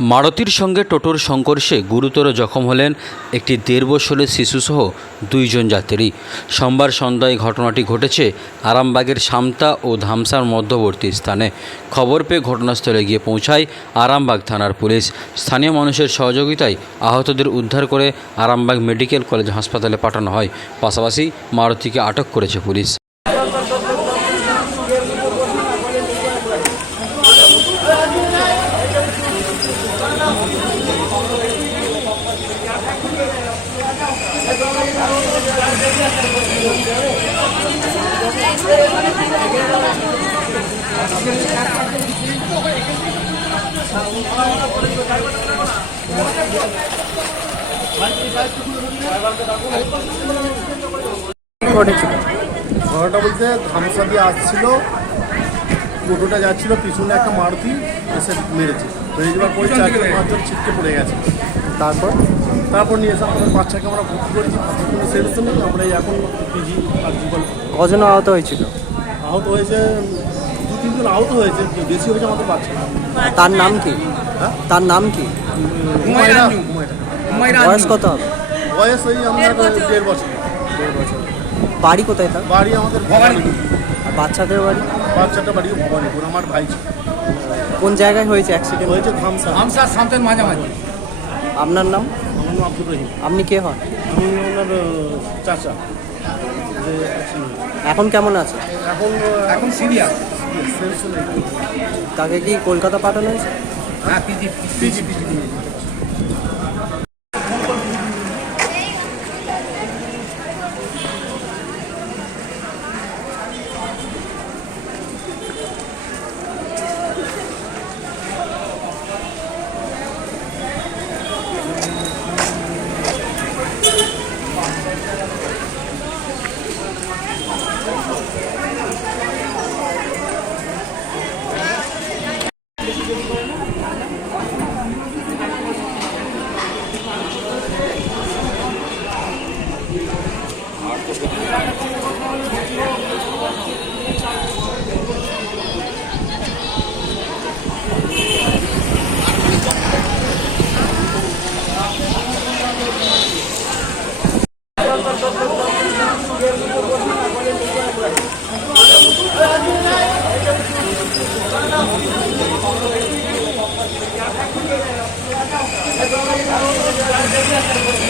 মারুতির সঙ্গে টোটোর সংঘর্ষে গুরুতর জখম হলেন একটি দেড় বছরের শিশুসহ দুইজন যাত্রী। সোমবার সন্ধ্যায় ঘটনাটি ঘটেছে আরামবাগের সামতা ও ধামসার মধ্যবর্তী স্থানে। খবর পেয়ে ঘটনাস্থলে গিয়ে পৌঁছায় আরামবাগ থানার পুলিশ। স্থানীয় মানুষের সহযোগিতায় আহতদের উদ্ধার করে আরামবাগ মেডিকেল কলেজ হাসপাতালে পাঠানো হয়। পাশাপাশি মারুতিকে আটক করেছে পুলিশ। ঘটনাটা বলতে ধামসা দিয়ে আসছিল, টোটোটা যাচ্ছিল, পিছনে একটা মারুতি এসে মেরেছে। মেরে যাওয়ার পরে চারজন, পাঁচজন ছিটকে পড়ে গেছে। তারপর তারপর নিয়ে এসে আমাদের বাচ্চাকে আমরা ভর্তি করেছি কোনো সেরকম নেই আমরা এখন পিজি আর জীবন কজন আহত হয়েছিল? আহত হয়েছে দু তিনজন আহত হয়েছে বেশি হয়েছে আমাদের বাচ্চা। তার নাম কি? হ্যাঁ? তার নাম কি? বয়স কত হবে? বয়স ওই আমরা দেড় বছর। দেড় বছর। বাড়ি কোথায় তার? বাড়ি আমাদের ভবানীপুর। আর বাচ্চাদের বাড়ি? বাচ্চাটা বাড়ি ভবানীপুর আমার ভাই ছিল। কোন জায়গায় হয়েছে অ্যাক্সিডেন্ট হয়েছে ধামসা। আমসার সামতের মাঝামাঝি। আপনার নাম? আমার নাম আব্দুর রহিম। আপনি কে হন? আমি ওনার চাচা। এখন কেমন আছে? এখন এখন সিরিয়াস তাকে কি কলকাতা পাঠানো হয়েছে? হ্যাঁ পিজি। PG PG.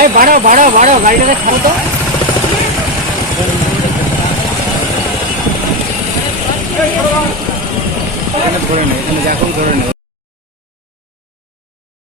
এই বাড়াও বাড়াও বাড়াও গাড়িটাকে ছাড়ো তো। এখানে ধরে নে যখন ধরে নে।